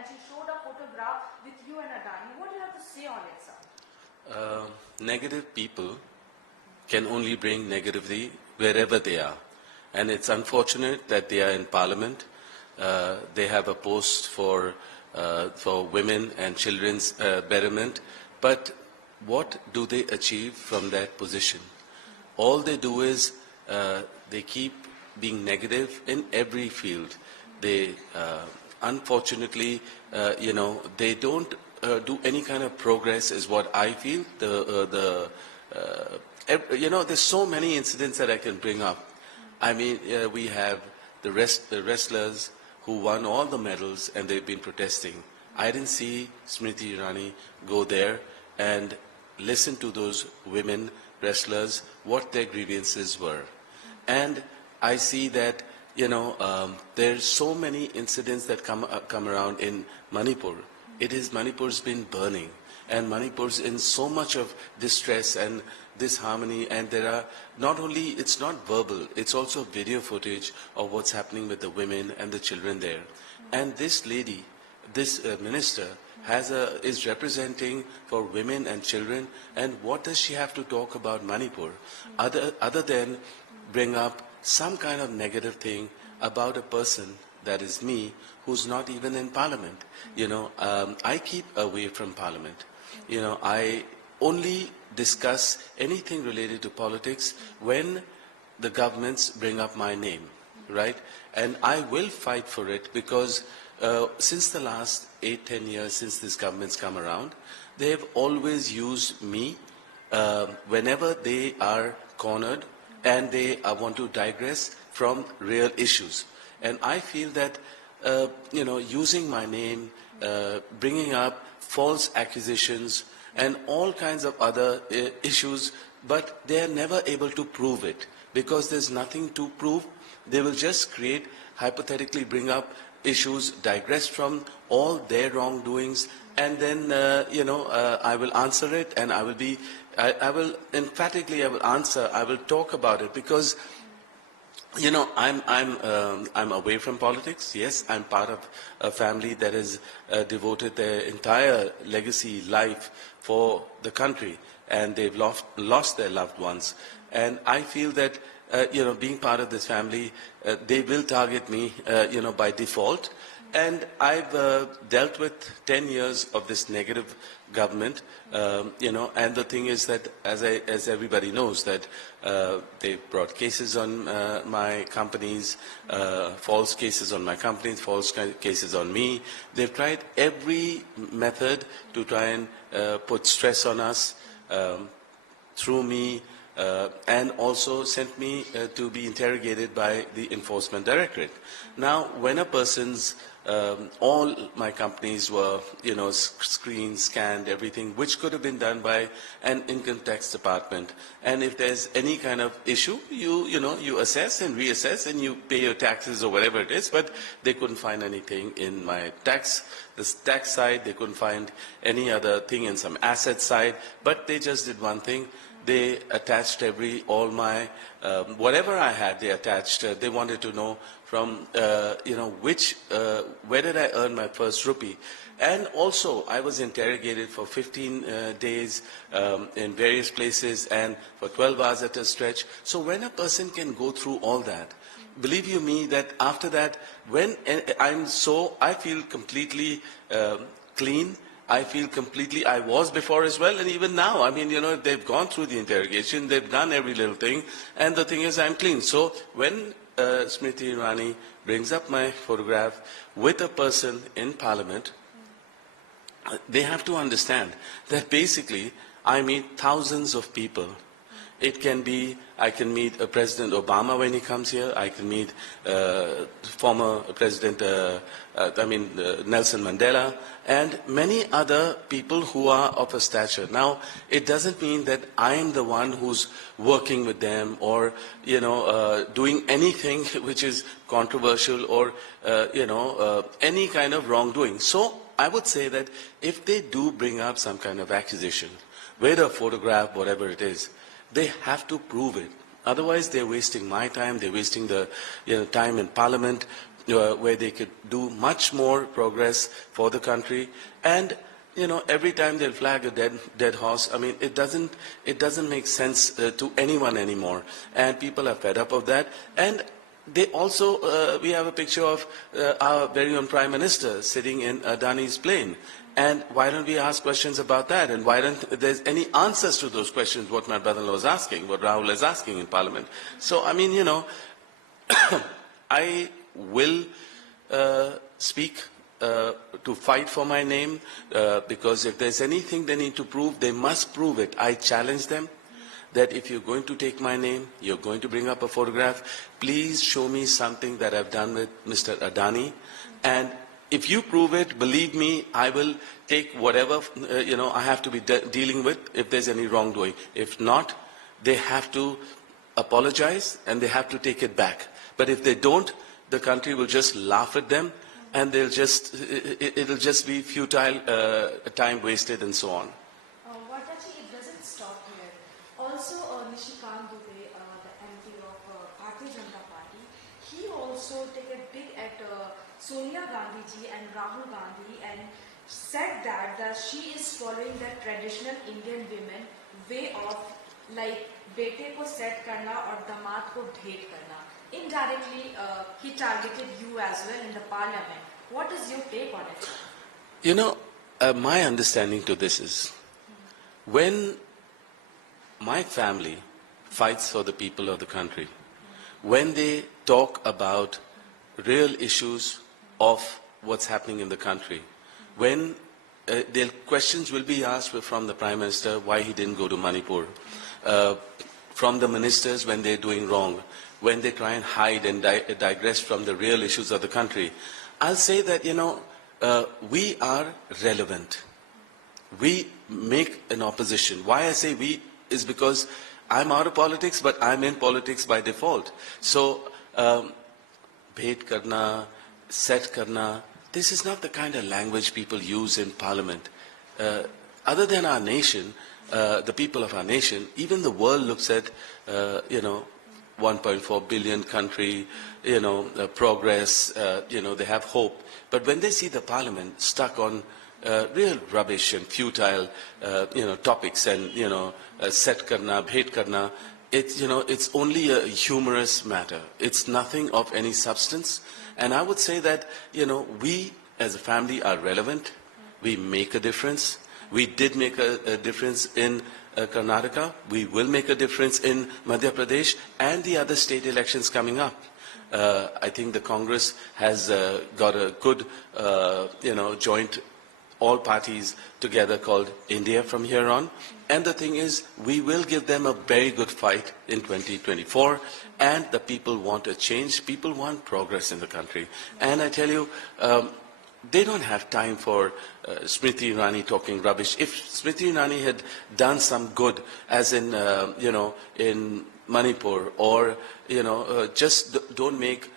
and she showed a photograph with you and Adani. What do you have to say on it, sir? Negative people can only bring negativity wherever they are. And it's unfortunate that they are in Parliament. They have a post for women and children's betterment. But what do they achieve from that position? All they do is they keep being negative in every field. They, unfortunately, they don't do any kind of progress, is what I feel. There's so many incidents that I can bring up. I mean, we have the wrestlers who won all the medals and they've been protesting. I didn't see Smriti Irani go there and listen to those women wrestlers, what their grievances were. And I see that, there's so many incidents that come around in Manipur. Manipur's been burning, and Manipur's in so much of distress and disharmony, and there are it's not verbal, it's also video footage of what's happening with the women and the children there. And this lady, this minister, is representing for women and children, and what does she have to talk about Manipur other than bring up some kind of negative thing about a person, that is me, who's not even in Parliament. I keep away from Parliament. I only discuss anything related to politics when the governments bring up my name, right? And I will fight for it because since the last 8-10 years, since this government's come around, they have always used me whenever they are cornered and they want to digress from real issues. And I feel that, using my name, bringing up false accusations and all kinds of other issues, but they are never able to prove it because there's nothing to prove. They will just hypothetically bring up issues, digress from all their wrongdoings, and then, I will answer it, and I will emphatically answer, I will talk about it because, I'm away from politics. Yes, I'm part of a family that has devoted their entire legacy life for the country, and they've lost their loved ones. And I feel that, being part of this family, they will target me, by default. And I've dealt with 10 years of this negative government, and the thing is that, as everybody knows, that they've brought cases on my companies, false cases on my companies, false cases on me. They've tried every method to try and put stress on us through me, and also sent me to be interrogated by the Enforcement Directorate. Now, when a person's all my companies were, screened, scanned, everything, which could have been done by an income tax department. And if there's any kind of issue, you assess and reassess and you pay your taxes or whatever it is, but they couldn't find anything in my tax side, they couldn't find any other thing in some asset side, but they just did one thing. They attached all my, whatever I had, they attached. They wanted to know from, where did I earn my first rupee? And also, I was interrogated for 15 days in various places and for 12 hours at a stretch. So when a person can go through all that, believe you me that after that, when I feel completely clean. I feel completely, I was before as well, and even now. I mean, they've gone through the interrogation, they've done every little thing, and the thing is, I'm clean. So when Smriti Irani brings up my photograph with a person in Parliament, they have to understand that basically I meet thousands of people. It can be, I can meet President Obama when he comes here. I can meet former President, Nelson Mandela, and many other people who are of a stature. Now, it doesn't mean that I am the one who's working with them or, doing anything which is controversial or, any kind of wrongdoing. So I would say that if they do bring up some kind of accusation, with a photograph, whatever it is, they have to prove it. Otherwise, they're wasting my time. They're wasting the time in Parliament. where they could do much more progress for the country. And every time they'll flag a dead horse, I mean, it doesn't make sense to anyone anymore, and people are fed up of that. And they also, we have a picture of our very own Prime Minister sitting in Adani's plane. And why don't we ask questions about that? And why don't there's any answers to those questions, what my brother-in-law is asking, what Rahul is asking in Parliament. So, I mean, I will speak to fight for my name, because if there's anything they need to prove, they must prove it. I challenge them that if you're going to take my name, you're going to bring up a photograph, please show me something that I've done with Mr. Adani. And if you prove it, believe me, I will take whatever I have to be dealing with if there's any wrongdoing. If not, they have to apologize and they have to take it back. But if they don't, the country will just laugh at them, and it'll just be futile, time wasted, and so on. Vadaji, it doesn't stop here. Also, Nishikant Dubey, the MP of Bharatiya Janata Party, he also took a dig at Sonia Gandhi ji and Rahul Gandhi and said that she is following the traditional Indian women way of like bete ko set karna or damad ko dhet karna. Indirectly, he targeted you as well in the parliament. What is your take on it? My understanding to this is, when my family fights for the people of the country, when they talk about real issues of what's happening in the country, when their questions will be asked from the Prime Minister why he didn't go to Manipur, from the ministers when they're doing wrong, when they try and hide and digress from the real issues of the country, I'll say that, we are relevant. We make an opposition. Why I say we is because I'm out of politics, but I'm in politics by default. So, bhet karna, set karna, this is not the kind of language people use in Parliament. Other than our nation, the people of our nation, even the world looks at, 1.4 billion country, progress, they have hope. But when they see the Parliament stuck on real rubbish and futile, topics and, set karna, bhet karna, it's only a humorous matter. It's nothing of any substance. And I would say that, we as a family are relevant. We make a difference. We did make a difference in Karnataka. We will make a difference in Madhya Pradesh and the other state elections coming up. I think the Congress has got a good, joint all parties together called India from here on. And the thing is, we will give them a very good fight in 2024. And the people want a change. People want progress in the country. And I tell you, they don't have time for Smriti Irani talking rubbish. If Smriti Irani had done some good, as in, in Manipur, or, just don't make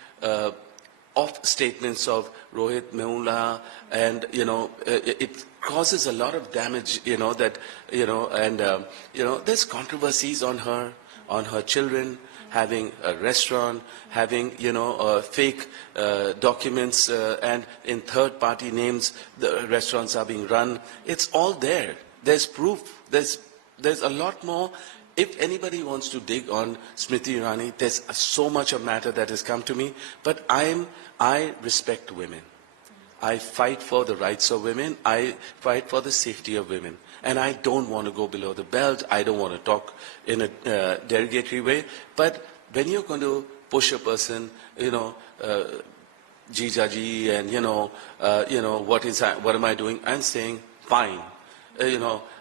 off statements of Rohit Meula, and, it causes a lot of damage, there's controversies on her children, having a restaurant, having, fake documents, and in third-party names, the restaurants are being run. It's all there. There's proof. There's a lot more. If anybody wants to dig on Smriti Irani, there's so much of matter that has come to me. But I respect women. I fight for the rights of women. I fight for the safety of women. And I don't want to go below the belt. I don't want to talk in a derogatory way. But when you're going to push a person, Jijaji, and what am I doing? I'm saying, fine.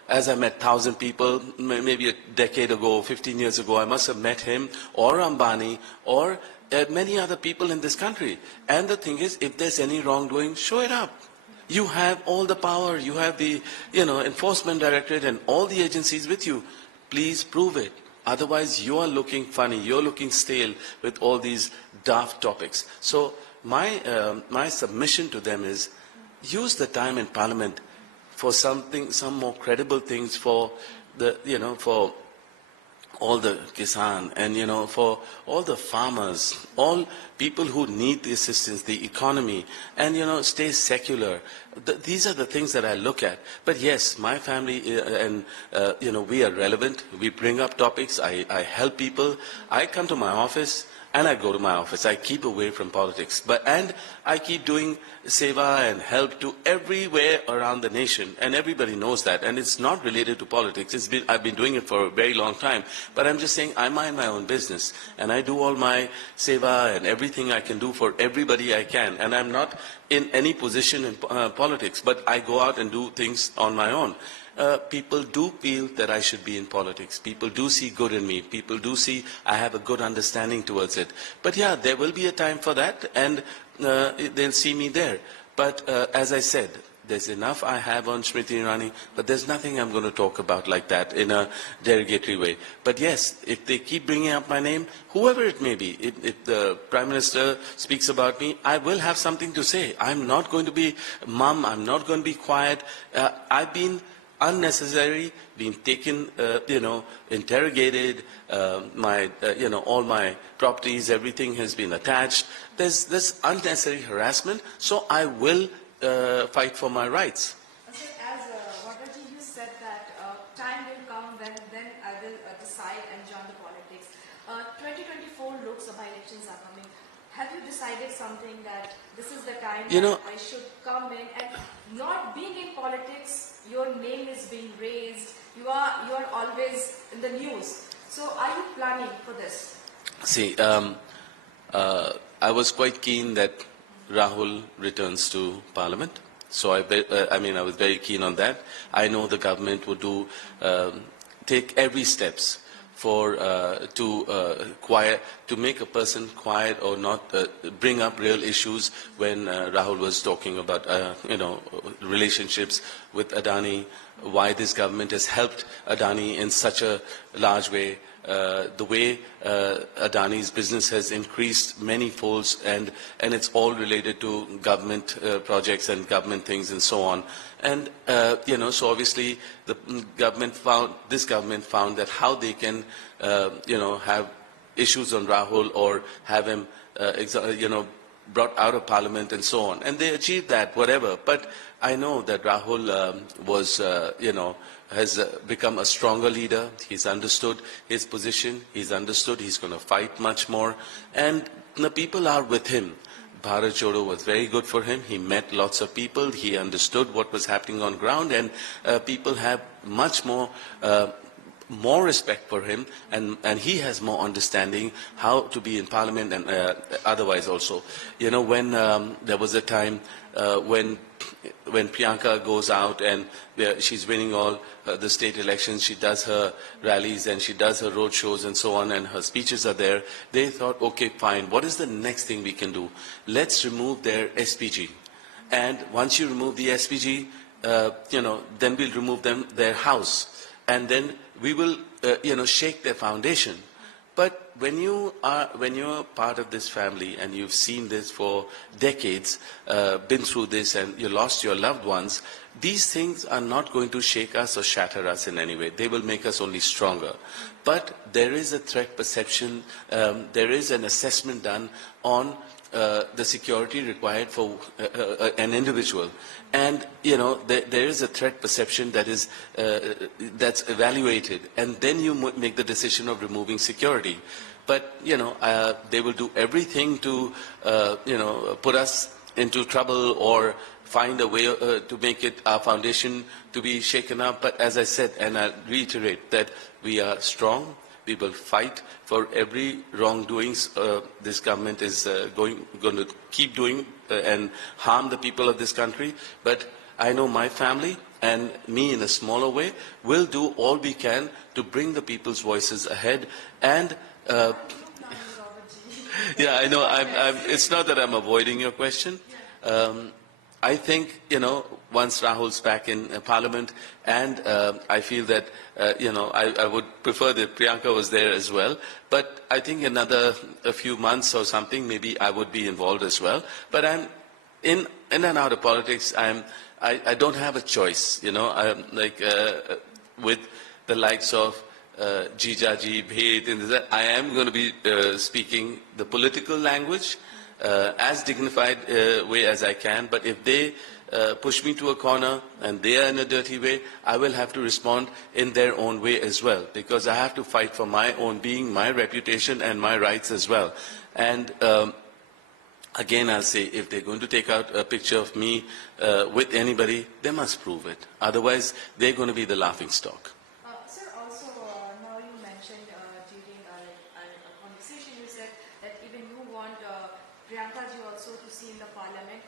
As I met 1,000 people, maybe a decade ago, 15 years ago, I must have met him or Ambani or many other people in this country. And the thing is, if there's any wrongdoing, show it up. You have all the power. You have the, enforcement directorate and all the agencies with you. Please prove it. Otherwise, you are looking funny. You're looking stale with all these daft topics. So my submission to them is, use the time in Parliament for some more credible things, for the, all the kisan, and for all the farmers, all people who need the assistance, the economy, and stay secular. These are the things that I look at. But yes, my family and we are relevant. We bring up topics. I help people. I come to my office and I go to my office. I keep away from politics. And I keep doing seva and help to everywhere around the nation. And everybody knows that. And it's not related to politics. I've been doing it for a very long time. But I'm just saying I mind my own business. And I do all my seva and everything I can do for everybody I can. And I'm not in any position in politics. But I go out and do things on my own. People do feel that I should be in politics. People do see good in me. People do see I have a good understanding towards it. But yeah, there will be a time for that, and they'll see me there. But as I said, there's enough I have on Smriti Irani, but there's nothing I'm going to talk about like that in a derogatory way. But yes, if they keep bringing up my name, whoever it may be, if the Prime Minister speaks about me, I will have something to say. I'm not going to be mum. I'm not going to be quiet. I've been unnecessary, being taken, interrogated, all my properties, everything has been attached. There's this unnecessary harassment, so I will fight for my rights. So as Vadraji, you said that time will come when then I will decide and join the politics. 2024 Lok Sabha elections are coming. Have you decided something that this is the time that I should come in, and not being in politics, your name is being raised, you are always in the news. So are you planning for this? See, I was quite keen that Rahul returns to Parliament. So I was very keen on that. I know the government would take every steps for to make a person quiet or not bring up real issues. When Rahul was talking about relationships with Adani, why this government has helped Adani in such a large way, the way Adani's business has increased many folds, and it's all related to government projects and government things and so on. And so obviously this government found that how they can have issues on Rahul or have him brought out of Parliament and so on, and they achieved that, whatever. But I know that Rahul has become a stronger leader. He's understood his position. He's understood he's going to fight much more, and the people are with him. Bharat Jodo was very good for him. He met lots of people. He understood what was happening on ground, and people have much more respect for him, and he has more understanding how to be in Parliament and otherwise also. When there was a time when Priyanka goes out and she's winning all the state elections, she does her rallies and she does her road shows and so on, and her speeches are there. They thought, okay, fine, what is the next thing we can do? Let's remove their SPG. And once you remove the SPG, then we'll remove their house. And then we will, shake their foundation. But when you're part of this family and you've seen this for decades, been through this, and you lost your loved ones, these things are not going to shake us or shatter us in any way. They will make us only stronger. But there is a threat perception. There is an assessment done on the security required for an individual, and there is a threat perception that is that's evaluated, and then you make the decision of removing security. But they will do everything to put us into trouble or find a way to make it our foundation to be shaken up. But as I said, and I reiterate, that we are strong. We will fight for every wrongdoings this government is going to keep doing and harm the people of this country. But I know my family and me in a smaller way will do all we can to bring the people's voices ahead. And yeah, I know. It's not that I'm avoiding your question. I think, once Rahul's back in Parliament, and I feel that, I would prefer that Priyanka was there as well. But I think a few months or something, maybe I would be involved as well. But I'm in and out of politics. I don't have a choice, I'm like with the likes of Jijaji, Bhed, and that. I am going to be speaking the political language as dignified way as I can. But if they push me to a corner and they are in a dirty way, I will have to respond in their own way as well, because I have to fight for my own being, my reputation, and my rights as well. And again, I'll say, if they're going to take out a picture of me with anybody, they must prove it. Otherwise, they're going to be the laughing stock. Sir, also now you mentioned during our conversation, you said that even you want Priyanka ji also to see in the parliament.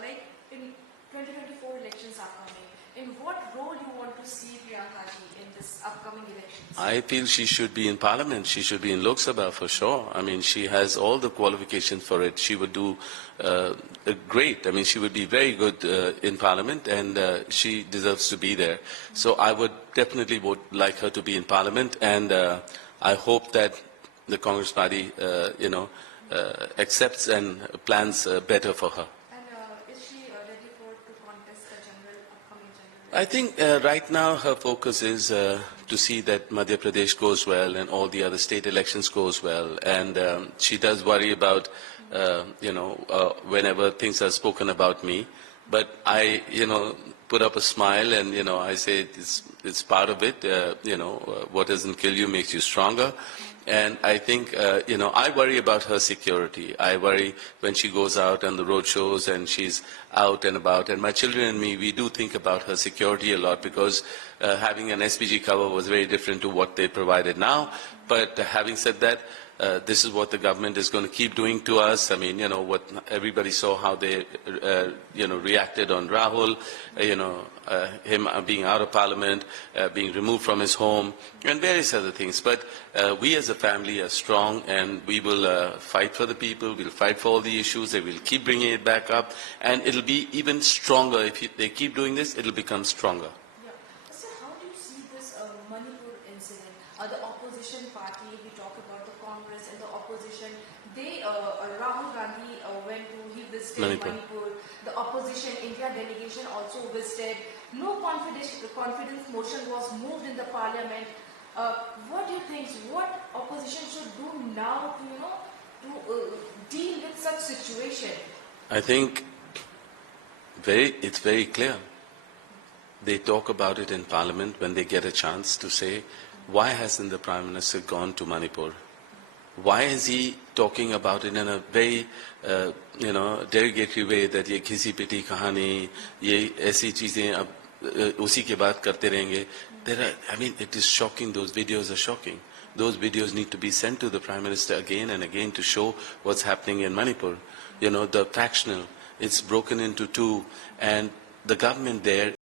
Like in 2024 elections are coming. In what role you want to see Priyanka ji in this upcoming elections? I feel she should be in Parliament. She should be in Lok Sabha for sure. I mean, she has all the qualifications for it. She would do great. I mean, she would be very good in Parliament, and she deserves to be there. So I would definitely would like her to be in Parliament, and I hope that the Congress Party, accepts and plans better for her. Is she ready to contest the upcoming general? I think right now her focus is to see that Madhya Pradesh goes well and all the other state elections goes well. And she does worry about, whenever things are spoken about me. But I, put up a smile and, I say it's part of it. What doesn't kill you makes you stronger. And I think, I worry about her security. I worry when she goes out on the road shows and she's out and about. And my children and me, we do think about her security a lot, because having an SPG cover was very different to what they provided now. But having said that, this is what the government is going to keep doing to us. I mean, what everybody saw how they, reacted on Rahul, him being out of parliament, being removed from his home, and various other things. But we as a family are strong, and we will fight for the people. We'll fight for all the issues. And we'll keep bringing it back up, and it'll be even stronger. If they keep doing this, it'll become stronger. Yeah. So how do you see this Manipur incident? The opposition party, we talk about the Congress and the opposition, Rahul Gandhi he visited Manipur. The opposition India delegation also visited. No confidence motion was moved in the parliament. What do you think? What opposition should do now to deal with such situation? I think it's very clear. They talk about it in Parliament when they get a chance to say, why hasn't the Prime Minister gone to Manipur? Why is he talking about it in a very, derogatory way, that ye kisi piti kahani, ye aisi cheezein ab usi ke baat karte rahenge? It is shocking. Those videos are shocking. Those videos need to be sent to the Prime Minister again and again to show what's happening in Manipur. The factional, it's broken into two, and the government there